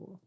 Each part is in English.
Cool.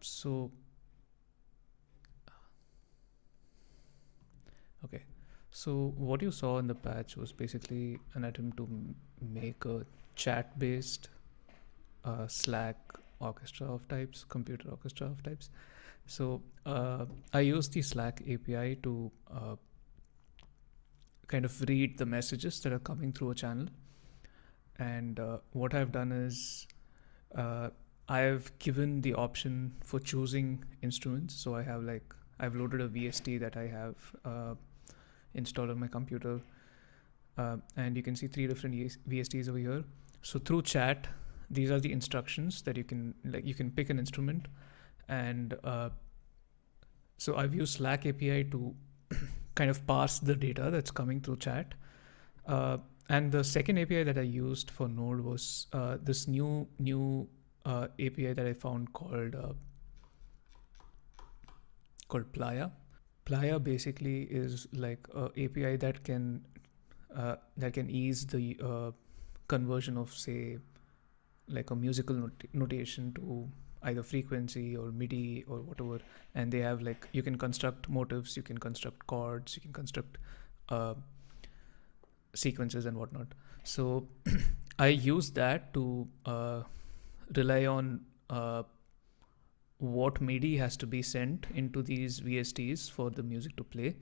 So okay, so what you saw in the patch was basically an attempt to make a chat-based Slack orchestra of types, computer orchestra of types. So I use the Slack API to kind of read the messages that are coming through a channel. And what I've done is I've given the option for choosing instruments. So I've loaded a VST that I have installed on my computer, and you can see 3 different VSTs over here. So through chat, these are the instructions that you can pick an instrument, and so I've used Slack API to kind of parse the data that's coming through chat. And the second API that I used for Node was this new API that I found called Playa. Playa basically is like a API that can ease the conversion of, say, like a musical notation to either frequency or MIDI or whatever. And they have, like, you can construct motifs, you can construct chords, you can construct sequences and whatnot. So I use that to rely on what MIDI has to be sent into these VSTs for the music to play.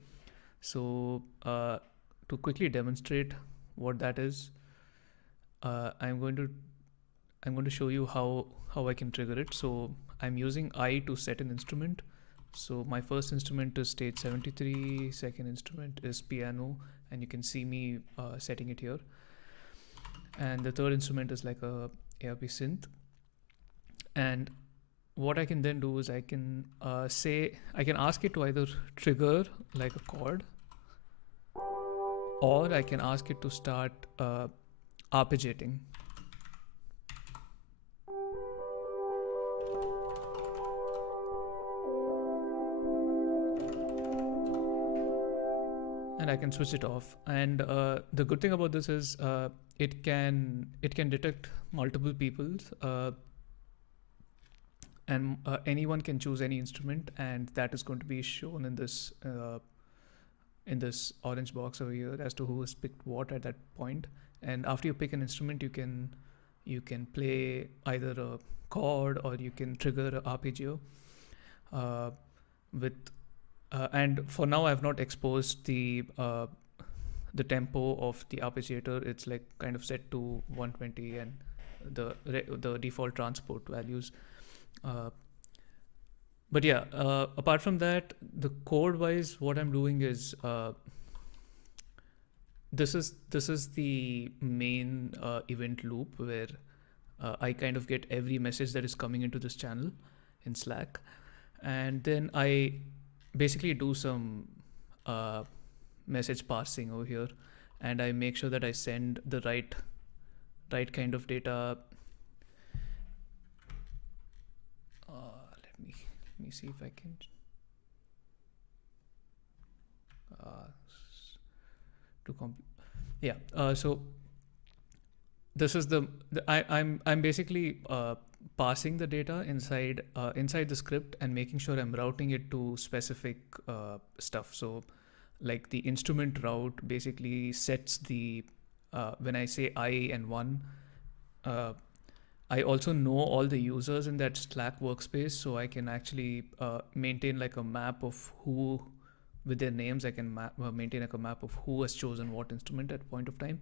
So to quickly demonstrate what that is, I'm going to show you how I can trigger it. So I'm using I to set an instrument. So my first instrument is stage 73, second instrument is piano, and you can see me setting it here. And the third instrument is like a ARP synth. And what I can then do is I can ask it to either trigger like a chord, or I can ask it to start arpeggiating. And I can switch it off. And the good thing about this is it can detect multiple people, and anyone can choose any instrument, and that is going to be shown in this orange box over here as to who has picked what at that point. And after you pick an instrument, you can play either a chord or you can trigger an arpeggio with and for now I've not exposed the tempo of the arpeggiator. It's like kind of set to 120 and the default transport values. But yeah, apart from that, the code wise, what I'm doing is this is the main event loop where I kind of get every message that is coming into this channel in Slack, and then I basically do some message parsing over here, and I make sure that I send the right kind of data. Let me see if I can so this is I'm basically passing the data inside the script and making sure I'm routing it to specific stuff. So like the instrument route basically sets the when I say I and 1, I also know all the users in that Slack workspace, so I can actually maintain like a map of who, with their names, I can maintain like a map of who has chosen what instrument at point of time.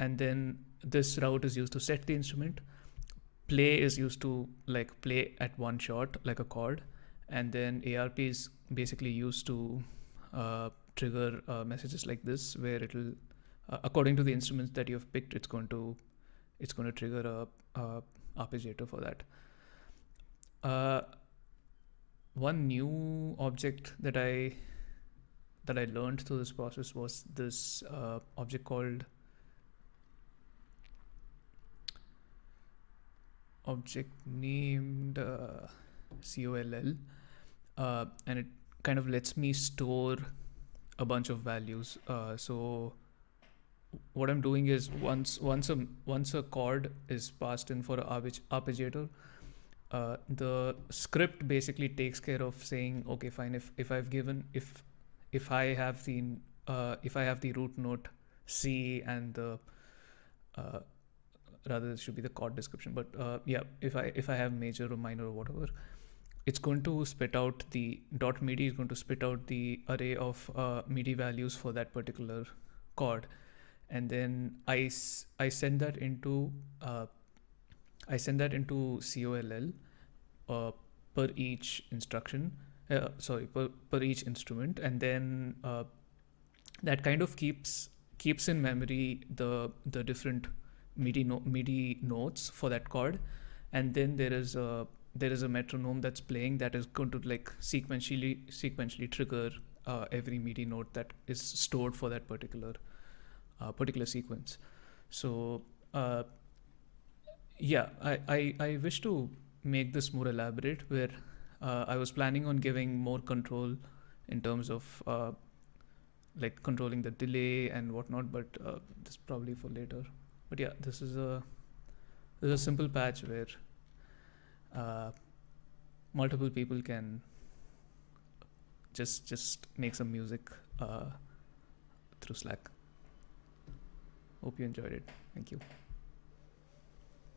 And then this route is used to set the instrument. Play is used to like play at one shot like a chord, and then ARP is basically used to trigger messages like this, where it'll according to the instruments that you've picked, it's going to trigger a arpeggiator for that. One new object that I learned through this process was this object called object named COLL, and it kind of lets me store a bunch of values. So what I'm doing is once a chord is passed in for an arpeggiator, the script basically takes care of saying, okay, fine, if I've given if I have the if I have the root note C and the uh, rather it should be the chord description, but yeah, if I have major or minor or whatever, it's going to spit out the .midi is going to spit out the array of MIDI values for that particular chord, and then I send that into COLL uh, per each instruction. Per each instrument, and then that kind of keeps in memory the different MIDI notes for that chord, and then there is a metronome that's playing that is going to like sequentially trigger every MIDI note that is stored for that particular sequence. So yeah, I wish to make this more elaborate, where I was planning on giving more control in terms of like controlling the delay and whatnot, but this is probably for later. But yeah, this is a simple patch where multiple people can just make some music through Slack. Hope you enjoyed it. Thank you.